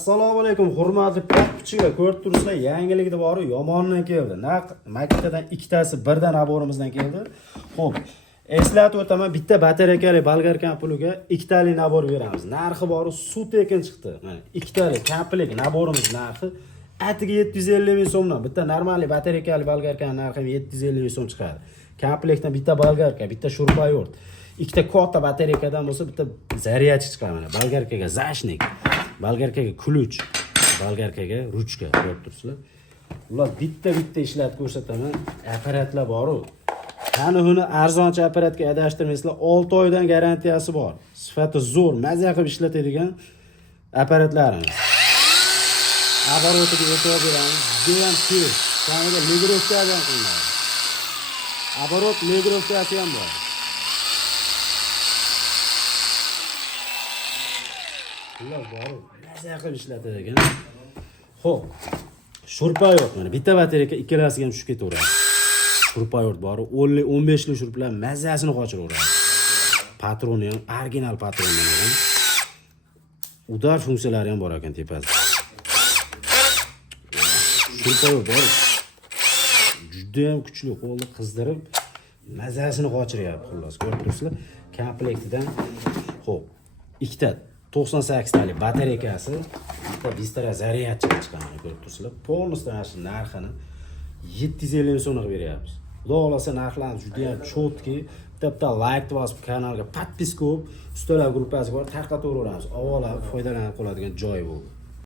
Assalomu alaykum, hurmatli podpischiklar. Ko'rib turibsizlar, yangilik bor, yomondan keldi. Naq maktadan ikkitasi birdan naborimizdan keldi. Xo'p, eslatib o'taman, bitta batareykali bolgarkan puliga ikkitalik nabor beramiz. Narxi bor, suv tekin chiqdi. Mana ikkitalik komplekt naborimiz narxi atiga 750 ming so'mdan. Bitta normal batareykali bolgarkan narxi 750 ming so'm chiqadi. Komplektdan bitta bolgarka, bitta shurbayort, ikkita katta batareykadan bo'lsa bitta zaryadchik chiqadi. Mana bolgarkaga zashnik, bolgarkaga ключ, bolgarkaga ruchka ko'rib turibsizlar. Ular bitta ishlatib ko'rsataman. Apparatlar bor-ku. Qani buni arzoncha apparatga adashtirmaysizlar, 6 oydan garantiyasi bor. Sifati zo'r, maza qilib ishlatadigan apparatlarimiz. Обороtiga e'tibor beramiz. Judayam tez. Kamiga migroskaga ham qilinadi. Оборот migroskasi ham bor. Ular bor, maza qilib ishlatadigan. Xo'p, shurpayort mana bitta batareyka ikkalasiga ham tushib ketaveradi. Shurpayort bor, 15 li shurplar mazasini qochiraveradi. Patroni ham original patronlar ham. Udar funksiyalari ham bor ekan tepasida. Shurpayort bor. Juda ham kuchli, qo'lni qizdirib mazasini qochiryapti xullas. Ko'rib turibsizlar, komplektidan xo'p, ikkita 98 talik batareykasi, bitta bistara zaryadchik chiqqanini ko'rib turibsizlar. Polностью mana shu narxini 750 ming so'mga beryapmiz. Xudo xolasa narxlarimiz juda ham chotki. Bitta like bosib kanalga podpiska qilib, ustalar gruppasiga borib tarqataveramiz. Avvalo foydalanib qoladigan joy bu.